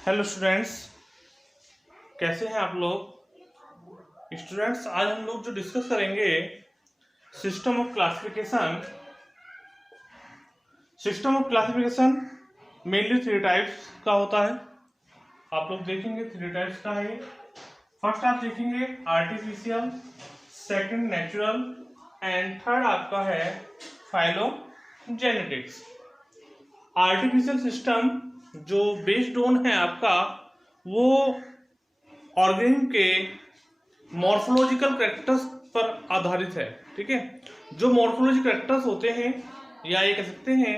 Hello students, कैसे हैं आप लोग। स्टूडेंट्स, आज हम लोग जो डिस्कस करेंगे system of classification. System of classification mainly three types का होता है। आप लोग देखेंगे थ्री टाइप्स का है। फर्स्ट आप देखेंगे artificial, second natural and third आपका है फाइलोजेनेटिक्स। आर्टिफिशियल सिस्टम जो बेस्ड ऑन है आपका, वो ऑर्गेनिज्म के मॉर्फोलॉजिकल कैरेक्टर्स पर आधारित है। ठीक है, जो मॉर्फोलॉजिकल कैरेक्टर्स होते हैं, या ये कह सकते हैं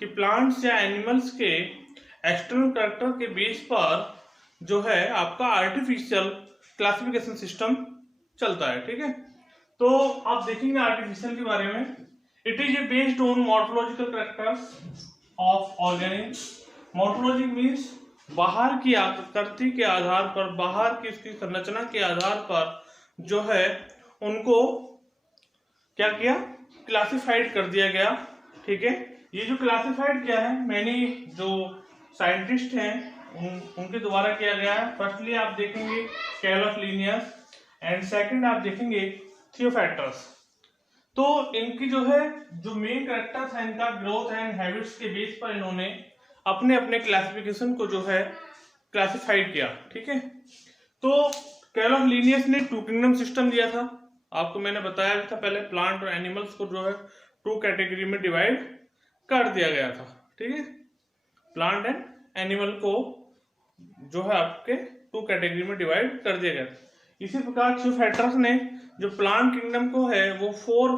कि प्लांट्स या एनिमल्स के एक्सटर्नल कैरेक्टर के बेस पर जो है आपका आर्टिफिशियल क्लासिफिकेशन सिस्टम चलता है। ठीक है, तो आप देखेंगे आर्टिफिशियल के बारे में, it is based on morphological characters of organism. Morphology means बाहर की आकृति के आधार पर, बाहर की उसकी संरचना के आधार पर जो है उनको क्या किया, क्लासिफाइड कर दिया गया। ठीक है, ये जो क्लासिफाइड किया है मैंने जो साइंटिस्ट हैं उनके द्वारा किया गया है। फर्स्टली आप देखेंगे कैलोफ लिनियस एंड सेकंड आप देखेंगे थियोफैक्टर्स। तो इनकी जो है जो मेन कैरेक्टर्स है इनका ग्रोथ एंड हैबिट्स के बेस पर इन्होंने अपने अपने क्लासिफिकेशन को जो है क्लासिफाइड किया। ठीक है, तो कैलोफ लिनियस ने टू किंगडम सिस्टम दिया था। आपको मैंने बताया भी था पहले, प्लांट और एनिमल्स को जो है टू कैटेगरी में डिवाइड कर दिया गया था। ठीक है, प्लांट एंड एनिमल को जो है आपके टू कैटेगरी में डिवाइड कर दिया गया था। इसी प्रकार थियोफैक्टर्स ने जो प्लांट किंगडम को है वो 4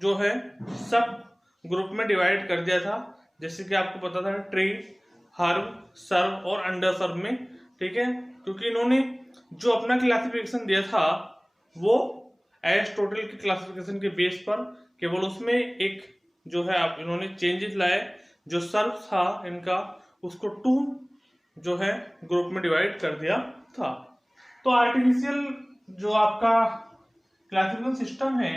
जो है सब ग्रुप में डिवाइड कर दिया था। जैसे कि आपको पता था ट्री, हर्ब, सर्व और अंडर सर्व में। ठीक है, क्योंकि इन्होंने जो अपना क्लासिफिकेशन दिया था वो एरिस्टोटल की क्लासिफिकेशन के बेस पर केवल उसमें एक जो है आप इन्होंने चेंजेस लाए। जो सर्व था इनका उसको 2 जो है ग्रुप में डिवाइड कर दिया था। तो आर्टिफिशियल जो आपका क्लासिफिकेशन सिस्टम है,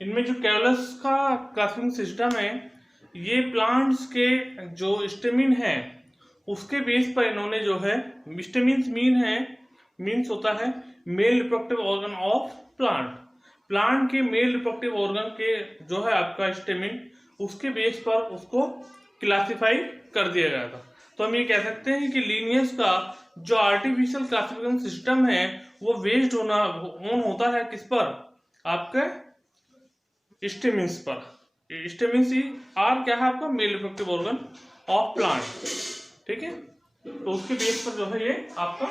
इनमें जो कैलस का क्लासिफिकेशन सिस्टम है, ये प्लांट्स के जो स्टेमिन है उसके बेस पर इन्होंने जो है, स्टेमिन्स मीन्स होता है male reproductive organ of plant. Plant के मेल रिप्रोडक्टिव ऑर्गन के जो है आपका स्टेमिन, उसके बेस पर उसको क्लासिफाई कर दिया गया था। तो हम ये कह सकते हैं कि लिनियस का जो आर्टिफिशियल क्लासिफिकेशन सिस्टम है वो बेस्ड ऑन होता है किस पर, आपके स्टेमिन्स पर। स्टेमिन्स आर क्या है आपका male reproductive organ of plant. ठीक है, तो उसके बेस पर जो है ये आपका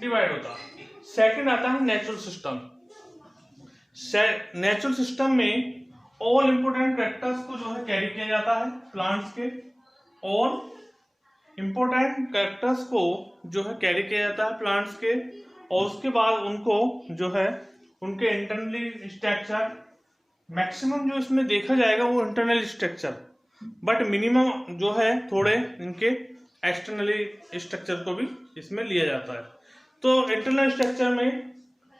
डिवाइड होता है। सेकंड आता है नेचुरल सिस्टम। नेचुरल सिस्टम में ऑल इंपोर्टेंट कैरेक्टर्स को जो है कैरी किया जाता है प्लांट्स के। ऑल इंपोर्टेंट कैरेक्टर्स को जो है कैरी किया जाता है प्लांट्स के, और उसके बाद उनको जो है उनके इंटरनली स्ट्रक्चर, मैक्सिमम जो इसमें देखा जाएगा वो इंटरनल स्ट्रक्चर, बट मिनिमम जो है थोड़े इनके एक्सटर्नली स्ट्रक्चर को भी इसमें लिया जाता है। तो इंटरनल स्ट्रक्चर में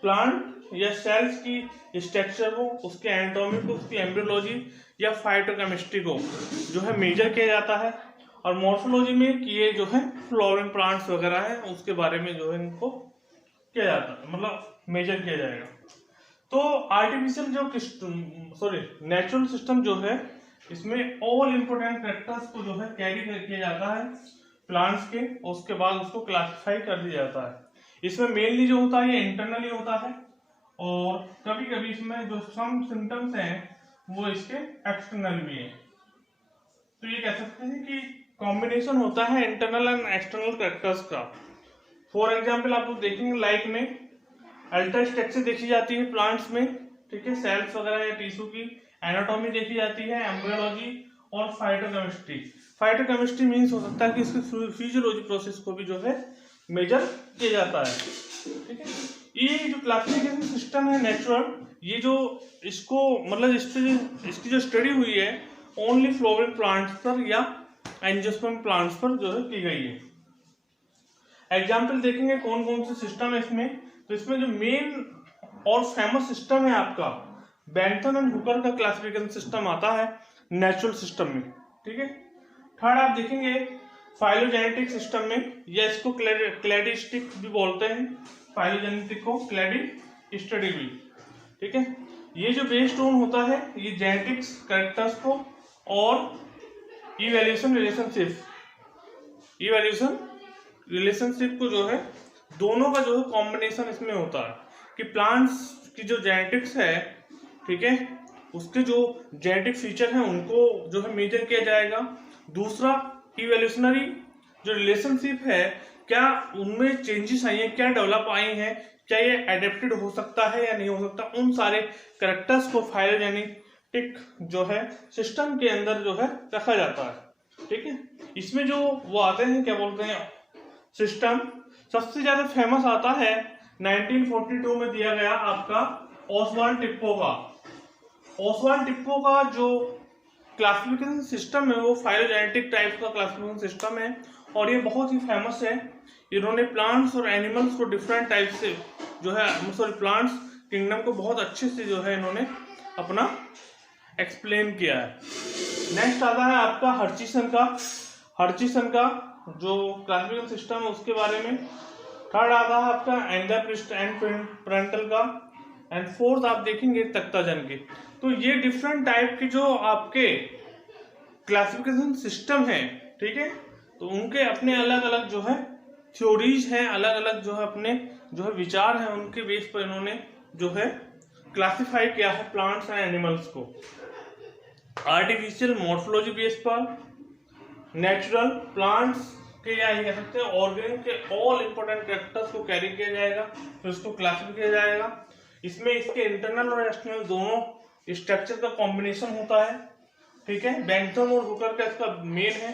प्लांट या सेल्स की स्ट्रक्चर को, उसके एनाटॉमी को, उसकी एम्ब्रियोलॉजी या फाइटोकेमिस्ट्री को जो है मेजर किया जाता है। और मॉर्फोलॉजी में कि ये जो है फ्लावरिंग प्लांट्स वगैरह है उसके बारे में जो है इनको किया जाता है, मतलब मेजर किया जाएगा। तो आर्टिफिशियल नेचुरल सिस्टम जो है इसमें ऑल इंपोर्टेंट कैरेक्टर्स को जो है कैरी किया जाता है प्लांट्स के, उसके बाद उसको क्लासिफाई कर दिया जाता है। इसमें मेनली जो होता है ये इंटरनली होता है, और कभी कभी इसमें जो सम सिम्टम्स हैं वो इसके एक्सटर्नल भी है। तो ये कह सकते हैं कि कॉम्बिनेशन होता है इंटरनल एंड एक्सटर्नल कैरेक्टर्स का। फॉर एग्जाम्पल आप लोग देखेंगे लाइक में अल्टर स्ट्रक्चर देखी जाती है प्लांट्स में। ठीक है, सेल्स वगैरह या टिश्यू की एनाटॉमी देखी जाती है, एम्ब्रियोलॉजी और फाइटोकेमिस्ट्री। फाइटोकेमिस्ट्री मीन्स हो सकता है कि इसके फिजियोलॉजी प्रोसेस को भी जो है मेजर किया जाता है। ठीक है, ये जो क्लासिफिकेशन सिस्टम है नेचुरल, ये जो इसको मतलब इसकी जो स्टडी हुई है ओनली फ्लावरिंग प्लांट्स पर या एंजियोस्पर्म प्लांट्स पर जो है की गई है। एग्जाम्पल देखेंगे कौन कौन से सिस्टम है इसमें। तो इसमें जो मेन और फेमस सिस्टम है आपका बेंथम एंड हुकर का क्लासिफिकेशन सिस्टम आता है नेचुरल सिस्टम में। ठीक है, थर्ड आप देखेंगे फाइलोजेनेटिक सिस्टम में, या इसको क्लैडिस्टिक भी बोलते हैं, फाइलोजेनेटिक को क्लैडिस्टिक भी, ठीक है। ये जो बेस टोन होता है ये जेनेटिक्स कैरेक्टर्स को और इवैल्यूएशन रिलेशनशिप को जो है दोनों का जो है कॉम्बिनेशन इसमें होता है कि प्लांट्स की जो जेनेटिक्स है, ठीक है, उसके जो जेनेटिक फीचर हैं उनको जो है मेजर किया जाएगा। दूसरा इवोल्यूशनरी जो रिलेशनशिप है, क्या उनमें चेंजेस आई हैं, क्या डेवलप आई हैं, क्या ये एडेप्टेड हो सकता है या नहीं हो सकता, उन सारे कैरेक्टर्स को फाइलोजेनेटिक जो है सिस्टम के अंदर जो है रखा जाता है, ठीक है। इसमें जो वो आते हैं क्या बोलते हैं सिस्टम, सबसे ज्यादा फेमस आता है 1942 में दिया गया आपका ओसवाल्ड टिप्पो का जो क्लासिफिकेशन सिस्टम है वो फाइलोजेनेटिक टाइप का क्लासिफिकेशन सिस्टम है और ये बहुत ही फेमस है। इन्होंने प्लांट्स और एनिमल्स को डिफरेंट टाइप से जो है प्लांट्स किंगडम को बहुत अच्छे से जो है इन्होंने अपना एक्सप्लेन किया है। नेक्स्ट आता है आपका हर्चिसन का जो क्लासिफिकेशन सिस्टम है उसके बारे में। थर्ड आता है आपका एंडरप्रिस्ट एंड प्रेंटल का, एंड फोर्थ आप देखेंगे तख्ताजन के। तो ये डिफरेंट टाइप के जो आपके क्लासिफिकेशन सिस्टम है, ठीक है, तो उनके अपने अलग अलग जो है थ्योरीज हैं, अलग अलग जो है अपने जो है विचार हैं, उनके बेस पर इन्होंने जो है क्लासिफाई किया है प्लांट्स एंड एनिमल्स को। आर्टिफिशियल मॉर्फोलॉजी बेस पर, नेचुरल प्लांट्स के या कह सकते हैं ऑर्गेनिक के ऑल इंपॉर्टेंट कैरेक्टर्स को कैरी किया जाएगा, तो इसको क्लासिफाई किया जाएगा। इसमें इसके इंटरनल और एक्सटर्नल दोनों स्ट्रक्चर का कॉम्बिनेशन होता है, ठीक है। बैंथम और हुकर का इसका मेन है।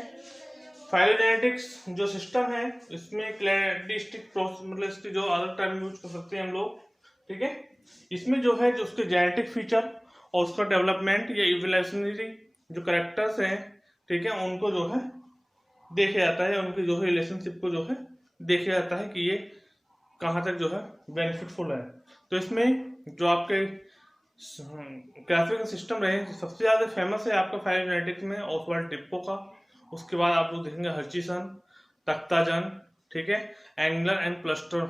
फाइलोजेनेटिक्स जो सिस्टम है इसमें क्लैडिस्टिक मतलब इसके जो अलग टर्म यूज कर सकते हैं हम लोग, ठीक है। इसमें जो है जो उसके जेनेटिक फीचर और उसका डेवलपमेंट या इवोल्यूशनरी जो कैरेक्टर्स हैं, ठीक है, उनको जो है देखा जाता है, उनकी जो है रिलेशनशिप को जो है देखा जाता है कि ये कहाँ तक जो है बेनिफिटफुल है। तो इसमें जो आपके क्लासिफिकेशन सिस्टम रहे सबसे ज़्यादा फेमस है आपका फाइलोजेनेटिक्स में ओसवाल्ड टिप्पो का, उसके बाद आप लोग देखेंगे हर्चिसन, तख्ताजन, ठीक है, एंगलर एंड प्लस्टर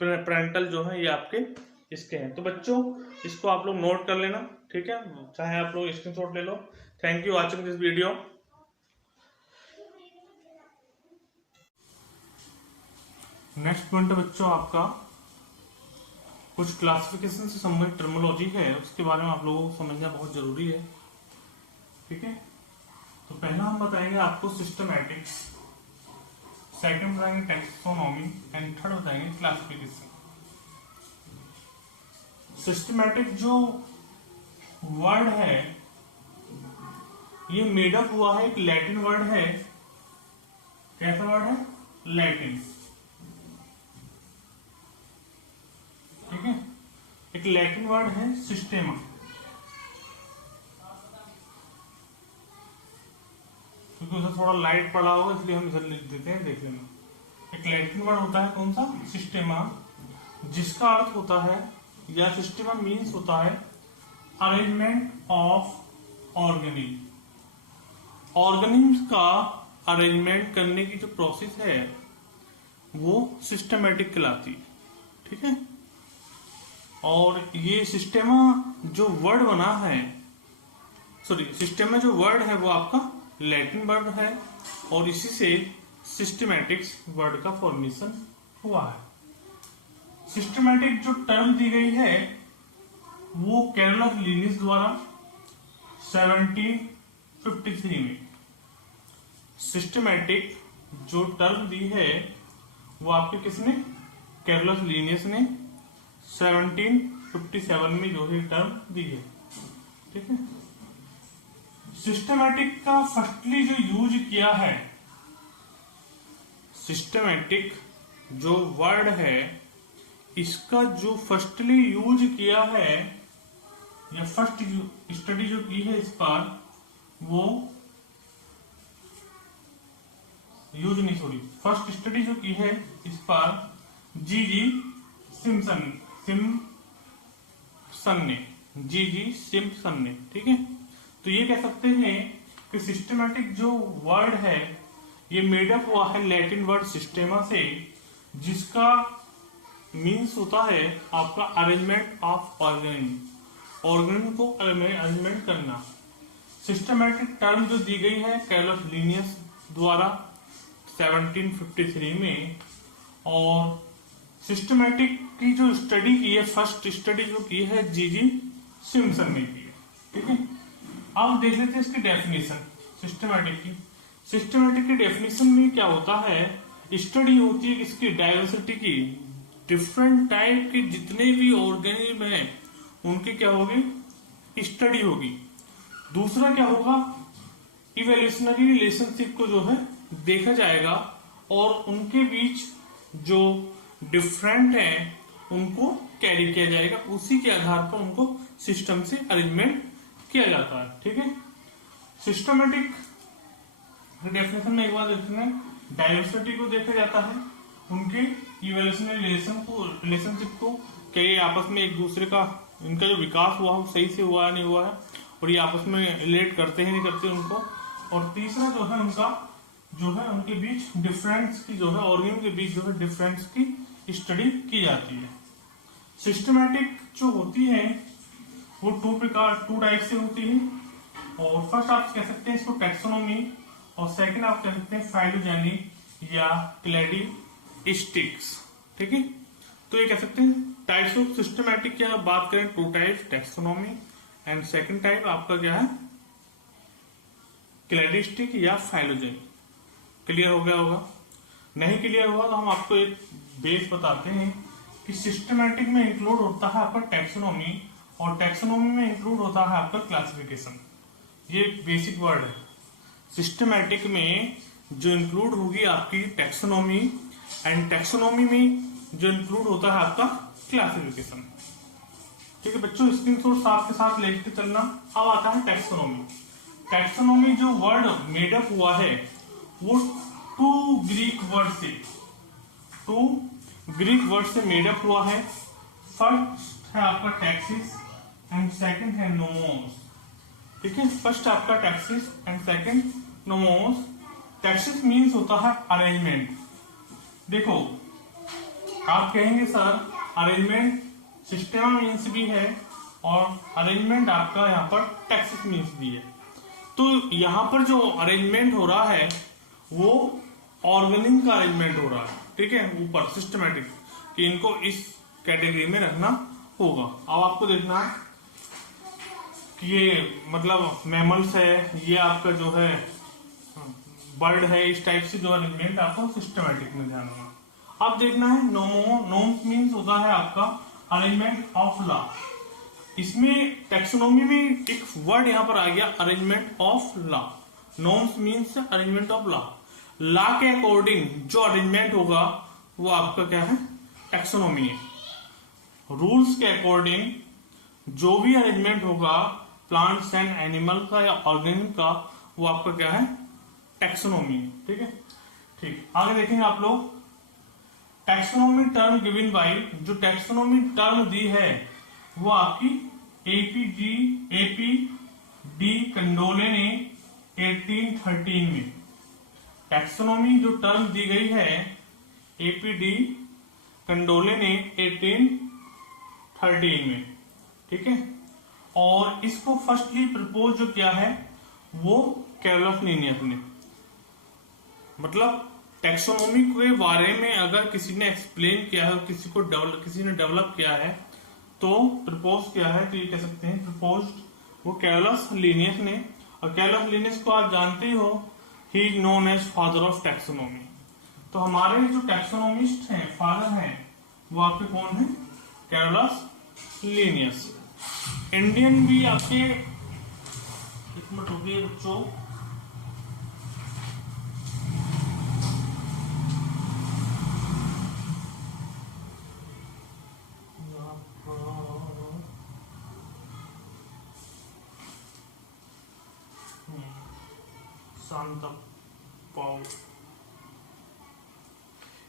प्रेंटल जो है ये आपके इसके हैं। तो बच्चों इसको आप लोग नोट कर लेना, ठीक है, चाहे आप लोग स्क्रीनशॉट ले लो। Thank you watching this video. Next point है बच्चों आपका कुछ क्लासिफिकेशन से संबंधित टर्मिनोलॉजी है, उसके बारे में आप लोगों को समझना बहुत जरूरी है, ठीक है। तो पहला हम बताएंगे आपको सिस्टमैटिक्स, सेकंड बताएंगे टैक्सोनॉमी एंड थर्ड बताएंगे क्लासिफिकेशन। सिस्टमैटिक जो वर्ड है ये मेडअप हुआ है, एक लैटिन वर्ड है। कैसा वर्ड है? लैटिन, ठीक है, एक लैटिन वर्ड है सिस्टेमा, क्योंकि उसे थोड़ा लाइट पड़ा होगा इसलिए हम इधर लिख देते हैं, देख लेना। एक लैटिन वर्ड होता है कौन सा? सिस्टेमा, जिसका अर्थ होता है या सिस्टेमा मीन्स होता है अरेंजमेंट ऑफ ऑर्गेनिज्म। ऑर्गेनिज्म का अरेंजमेंट करने की जो प्रोसेस है वो सिस्टमैटिक कहलाती है, ठीक है। और ये सिस्टेमा जो वर्ड बना है, सिस्टेमा जो वर्ड है वो आपका लैटिन वर्ड है और इसी से सिस्टमैटिक्स वर्ड का फॉर्मेशन हुआ है। सिस्टमैटिक जो टर्म दी गई है वो कैरोलस लिनियस द्वारा 1753 में। सिस्टमैटिक जो टर्म दी है वो आपके किसने? कैरोलस लिनियस ने 1757 में जो है टर्म दी है, ठीक है। सिस्टमैटिक का फर्स्टली जो यूज किया है, सिस्टमैटिक जो वर्ड है इसका जो फर्स्टली यूज किया है या फर्स्ट स्टडी जो की है इस पर वो यूज नहीं, फर्स्ट स्टडी जो की है इस पर जी सिम्पसन ने, ठीक है। तो ये कह सकते हैं कि सिस्टमैटिक जो वर्ड है ये मेडअप हुआ है लैटिन वर्ड सिस्टेमा से, जिसका मीन्स होता है आपका अरेंजमेंट ऑफ ऑर्गेनिज्म को अरेंजमेंट करना। सिस्टमैटिक टर्म जो दी गई है कैर्लोस लीनियस द्वारा 1753 में, और सिस्टमैटिक की जो स्टडी की है, फर्स्ट स्टडी जो की है जीजी सिम्पसन ने की है। ठीक है, अब देख लेते हैं इसकी डेफिनेशन सिस्टमैटिक की। सिस्टमैटिक की डेफिनेशन में क्या होता है, स्टडी होती है इसकी डाइवर्सिटी की, डिफरेंट टाइप के जितने भी ऑर्गेनिज्म हैं उनकी क्या होगी, स्टडी होगी। दूसरा क्या होगा, इवोल्यूशनरी रिलेशनशिप को जो है देखा जाएगा, और उनके बीच जो डिफरेंट हैं उनको कैरी किया जाएगा, उसी के आधार पर उनको सिस्टम से अरेंजमेंट किया जाता है। ठीक है, सिस्टमैटिक डेफिनेशन में एक बार देखते हैं, डाइवर्सिटी को देखा जाता है, उनके इवोल्यूशनरी रिलेशनशिप को, क्या ये आपस में एक दूसरे का इनका जो विकास हुआ वो सही से हुआ है नहीं हुआ है, और ये आपस में रिलेट करते हैं नहीं करते उनको। और तीसरा जो है उनका जो है उनके बीच डिफरेंस की जो है ऑर्गेनिज्म के बीच जो है डिफरेंस की स्टडी की जाती है। सिस्टमैटिक जो होती है वो टू टाइप से होती है, और फर्स्ट आप कह सकते हैं इसको टैक्सोनॉमी, और सेकंड आप कह सकते हैं फाइलोजेनी या क्लैडिस्टिक्स। ठीक है, तो ये कह सकते हैं टाइप्स ऑफ सिस्टमैटिक की बात करें, two types, taxonomy and second type आपका क्या है, क्लैडिस्टिक या फाइलोजेनी। क्लियर हो गया होगा? नहीं क्लियर हुआ तो हम आपको एक बेस बताते हैं कि सिस्टमैटिक में इंक्लूड होता है आपका टैक्सोनॉमी, और टैक्सोनॉमी में इंक्लूड होता है आपका क्लासिफिकेशन। ये बेसिक वर्ड है। सिस्टमैटिक में जो इंक्लूड होगी आपकी टैक्सोनॉमी, एंड टैक्सोनॉमी में जो इंक्लूड होता है आपका क्लासिफिकेशन। ठीक है बच्चों, स्क्रीनशॉट साथ के साथ लेके चलना। अब आता है टैक्सोनॉमी। टैक्सोनॉमी जो वर्ड मेडअप हुआ है वो टू ग्रीक वर्ड से मेडअप हुआ है। फर्स्ट है आपका टैक्सिस एंड सेकंड है नोमोस। ठीक है, फर्स्ट आपका taxis and second nomos. Taxis means होता है अरेंजमेंट। देखो आप कहेंगे सर अरेंजमेंट सिस्टम मीन्स भी है और अरेंजमेंट आपका यहाँ पर टैक्सिस मीन्स भी है। तो यहाँ पर जो अरेंजमेंट हो रहा है वो ऑर्गेनिज्म का अरेंजमेंट हो रहा है। ठीक है, ऊपर सिस्टमैटिक कि इनको इस कैटेगरी में रखना होगा। अब आपको देखना है कि ये मतलब मैमल्स है, ये आपका जो है बर्ड है, इस टाइप से जो अरेंजमेंट आपको सिस्टमैटिक में ध्यान होगा। अब देखना है नोम्स मीन्स होता है आपका अरेंजमेंट ऑफ लॉ। इसमें टैक्सोनॉमी में एक वर्ड यहां पर आ गया arrangement of law. Norms means arrangement of law. Law के अकॉर्डिंग जो अरेंजमेंट होगा वो आपका क्या है, टैक्सोनॉमी है। रूल्स के अकॉर्डिंग जो भी अरेंजमेंट होगा प्लांट्स एंड एनिमल का या ऑर्गेनिज्म का, वो आपका क्या है, टैक्सोनॉमी है। ठीक है, ठीक, आगे देखेंगे आप लोग। टैक्सोनॉमी टर्म गिवन बाय, जो टैक्सोनॉमी टर्म दी है वो आपकी एपी डी कंडोले ने 1813 में। टैक्सोनॉमी जो टर्म दी गई है एपी डी कंडोले ने 1813 में। ठीक है, और इसको फर्स्टली प्रपोज जो किया है वो कैर्लोस लीनियस ने। मतलब टैक्सोनॉमी के बारे में अगर किसी ने एक्सप्लेन किया है, किसी ने डेवलप किया है तो प्रपोज किया है, तो ये कह सकते हैं प्रपोज वो कैर्लोस लीनियस ने। और कैर्लोस लीनियस को आप जानते ही हो, he is known as father of taxonomy. तो हमारे जो टैक्सोनॉमिस्ट हैं, फादर हैं, वो आपके कौन है, कैर्लोस लीनियस। इंडियन भी आपके, एक मिनट रुकिए बच्चों,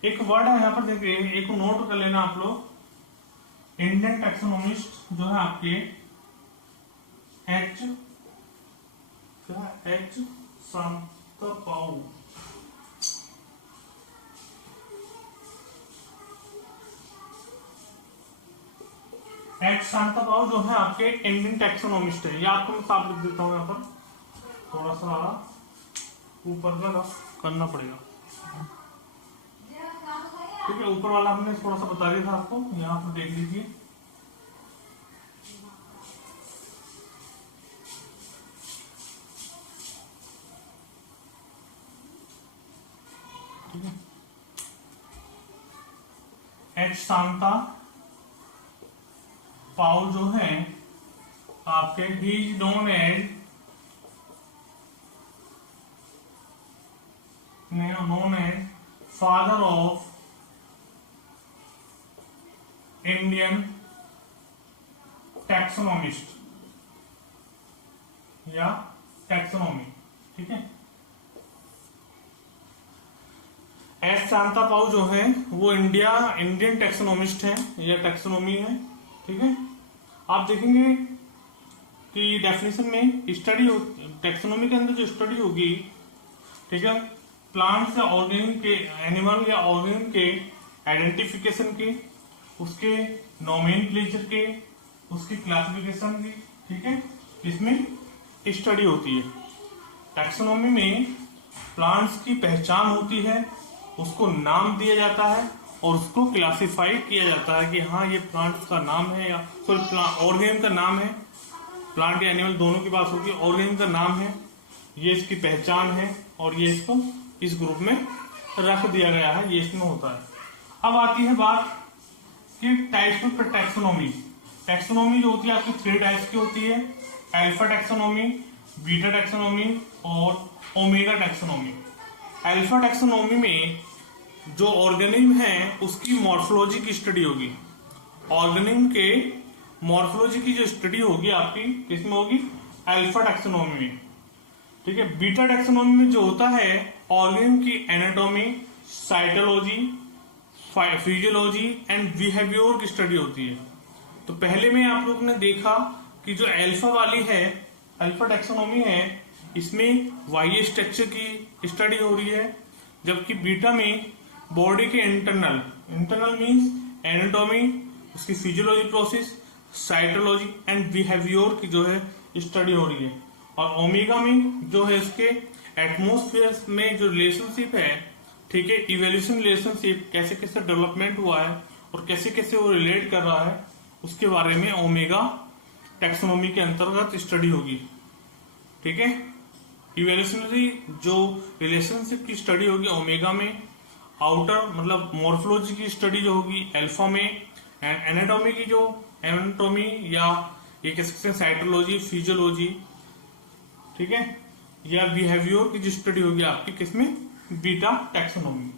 एक वर्ड है यहाँ पर देखिए, एक नोट कर लेना आप लोग। इंडियन टैक्सोनॉमिस्ट जो है आपके एच शांतापाउ, एच शांतापाउ जो है आपके इंडियन टैक्सोनॉमिस्ट है। ये आपको मैं साफ लिख देता हूँ यहाँ पर, थोड़ा सा ऊपर का करना पड़ेगा, ठीक है। ऊपर वाला हमने थोड़ा सा बता दिया था आपको, यहाँ पर देख लीजिए। ठीक है, एच शांता पाउ जो है आपके, he is known as father of Indian taxonomist या टैक्सोनॉमी, ठीक है। एच शांतापाउ जो है वो इंडियन टैक्सोनॉमिस्ट है या टैक्सोनॉमी है, ठीक है। आप देखेंगे कि डेफिनेशन में स्टडी टैक्सोनॉमी के अंदर जो स्टडी होगी, ठीक है, प्लांट्स या ऑर्गेनिज्म के, एनिमल या ऑर्गेनिज्म के आइडेंटिफिकेशन की, उसके नोमेनक्लेचर के, उसकी क्लासिफिकेशन की, ठीक है, इसमें स्टडी होती है। टैक्सोनॉमी में प्लांट्स की पहचान होती है, उसको नाम दिया जाता है और उसको क्लासिफाई किया जाता है कि हाँ ये प्लांट्स का नाम है या ऑर्गेनिज्म का नाम है। प्लांट या एनिमल दोनों की बात होगी, ऑर्गेनिज्म का नाम है, ये इसकी पहचान है और ये इसको इस ग्रुप में रख दिया गया है, ये इसमें होता है। अब आती है बात कि टाइप्स ऑफ टैक्सोनॉमी। टैक्सोनॉमी जो होती है आपकी 3 टाइप्स की होती है, अल्फा टैक्सोनॉमी, बीटा टैक्सोनॉमी और ओमेगा टैक्सोनॉमी। अल्फा टैक्सोनॉमी में जो ऑर्गेनिज्म है उसकी मॉर्फोलॉजी की स्टडी होगी, ऑर्गेनिज्म के मॉर्फोलॉजी की जो स्टडी होगी आपकी किसमें होगी, अल्फा टैक्सोनॉमी में, ठीक है। बीटा टैक्सोनॉमी में जो होता है ऑर्गेनिज्म की anatomy, cytology, physiology and behaviour की स्टडी होती है। तो पहले में आप लोग ने देखा कि जो अल्फा वाली है, अल्फा टैक्सोनॉमी है, इसमें वाह्य स्ट्रक्चर की स्टडी हो रही है, जबकि बीटा में बॉडी के इंटरनल मींस एनाटॉमी, उसकी physiology process, cytology and behaviour की जो है स्टडी हो रही है। और ओमेगा में जो है इसके एटमोस्फेयर में जो रिलेशनशिप है, ठीक है, इवोल्यूशन रिलेशनशिप, कैसे कैसे डेवलपमेंट हुआ है और कैसे कैसे वो रिलेट कर रहा है, उसके बारे में ओमेगा टैक्सोनॉमी के अंतर्गत स्टडी होगी, ठीक है। इवोल्यूशनरी जो रिलेशनशिप की स्टडी होगी ओमेगा में, आउटर मतलब मॉर्फोलॉजी की स्टडी जो होगी अल्फा में, एंड एनाटॉमी की जो एनाटॉमी या ये कह सकते हैं साइटोलॉजी, फिजियोलॉजी, ठीक है, या बिहेवियर की जो स्टडी होगी आपकी किसमें, बीटा टैक्सोनॉमी,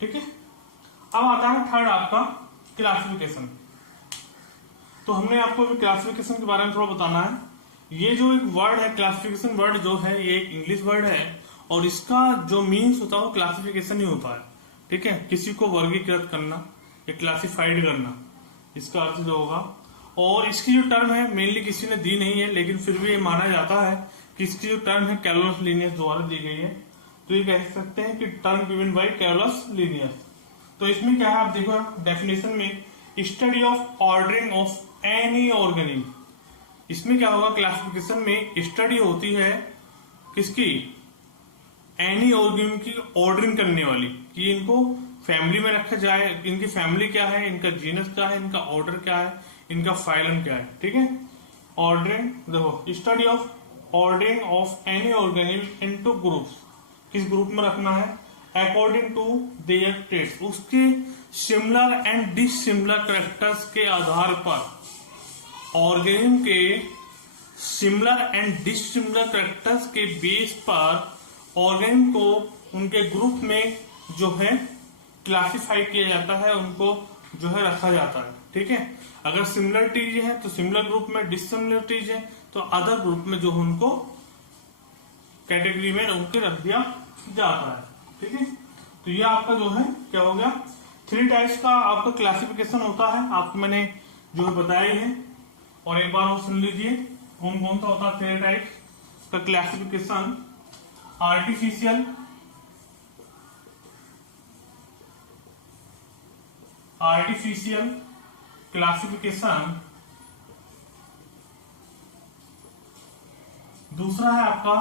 ठीक है। अब आता है थर्ड आपका क्लासिफिकेशन। तो हमने आपको अभी क्लासिफिकेशन के बारे में थोड़ा बताना है। ये जो एक वर्ड है क्लासिफिकेशन वर्ड जो है ये एक इंग्लिश वर्ड है और इसका जो मीन्स होता है वो क्लासिफिकेशन ही होता है, ठीक है, किसी को वर्गीकृत करना या क्लासिफाइड करना, इसका अर्थ जो होगा। और इसकी जो टर्म है मेनली किसी ने दी नहीं है, लेकिन फिर भी ये माना जाता है कि इसकी जो टर्म है कैरोलस लीनियस द्वारा दी गई है। तो ये कह सकते हैं कि term given by Carolus Linnaeus. तो इसमें क्या है आप देखो डेफिनेशन में, study of ordering of any organism. इसमें क्या होगा, क्लासिफिकेशन में स्टडी होती है किसकी, एनी ऑर्गेनिज्म की ऑर्डरिंग करने वाली, कि इनको फैमिली में रखा जाए, इनकी फैमिली क्या है, इनका जीनस क्या है, इनका ऑर्डर क्या है, इनका फाइलम क्या है, ठीक है। ऑर्डरिंग देखो, study of ordering of any organism into groups, किस ग्रुप में रखना है, अकॉर्डिंग टू देयर ट्रेट्स, उसके सिमिलर एंड डिसिमिलर कैरेक्टर्स के आधार पर, ऑर्गेनिज्म के सिमिलर एंड डिसिमिलर कैरेक्टर्स के बेस पर ऑर्गेनिज्म को उनके ग्रुप में जो है क्लासिफाई किया जाता है, उनको जो है रखा जाता है, ठीक है। अगर सिमिलरिटीज है तो सिमिलर ग्रुप में, डिसिमिलरिटीज है तो अदर ग्रुप में जो उनको कैटेगरी में उनके रख दिया जाता है, ठीक है। तो ये आपका जो है क्या हो गया, 3 टाइप्स का आपका क्लासिफिकेशन होता है, आपको मैंने जो है बताया है। और एक बार और सुन लीजिए कौन कौन सा होता है 3 टाइप्स का क्लासिफिकेशन। आर्टिफिशियल, क्लासिफिकेशन, दूसरा है आपका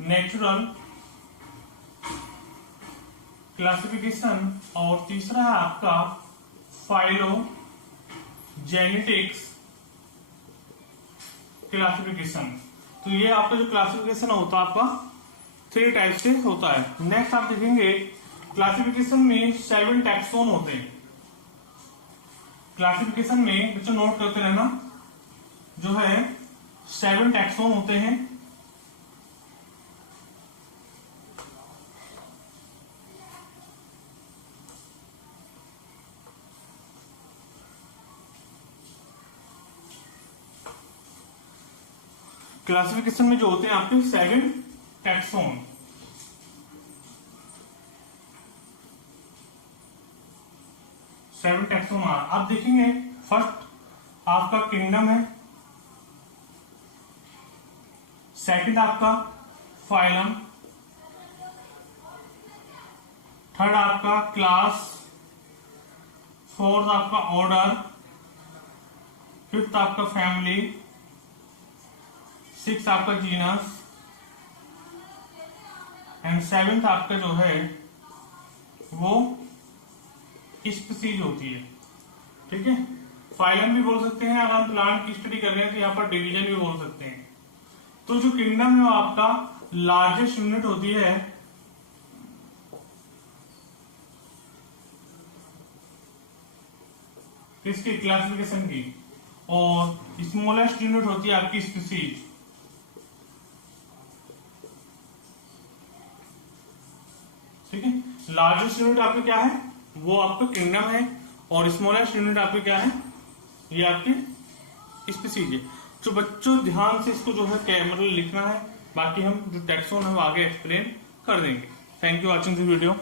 नेचुरल क्लासिफिकेशन और तीसरा है आपका फाइलोजेनेटिक्स क्लासिफिकेशन। तो ये आपका जो क्लासिफिकेशन होता है आपका 3 टाइप से होता है। नेक्स्ट आप देखेंगे क्लासिफिकेशन में 7 टैक्सोन होते हैं। क्लासिफिकेशन में बच्चों नोट करते रहना, जो है 7 टैक्सोन होते हैं। क्लासिफिकेशन में जो होते हैं आपके 7 टैक्सोन। आप देखेंगे फर्स्ट आपका किंगडम है, सेकंड आपका फाइलम, थर्ड आपका क्लास, फोर्थ आपका ऑर्डर, फिफ्थ आपका फैमिली, सिक्स आपका जीनस एंड सेवेंथ आपका जो है वो स्पीसीज होती है। ठीक है, फाइलम भी बोल सकते हैं। अगर हम प्लांट की स्टडी कर रहे हैं तो यहाँ पर डिवीजन भी बोल सकते हैं। तो जो किंगडम है वो आपका लार्जेस्ट यूनिट होती है किसकी, क्लासिफिकेशन की, और स्मॉलेस्ट यूनिट होती है आपकी स्पीसीज। ठीक है, लार्जेस्ट यूनिट आपका क्या है, वो आपका किंगडम है, और स्मॉलेस्ट यूनिट आपकी क्या है, ये आपकी स्पीसीज है। तो बच्चों ध्यान से इसको जो है मतलब लिखना है, बाकी हम जो टैक्सोन है वो आगे एक्सप्लेन कर देंगे। Thank you watching this video.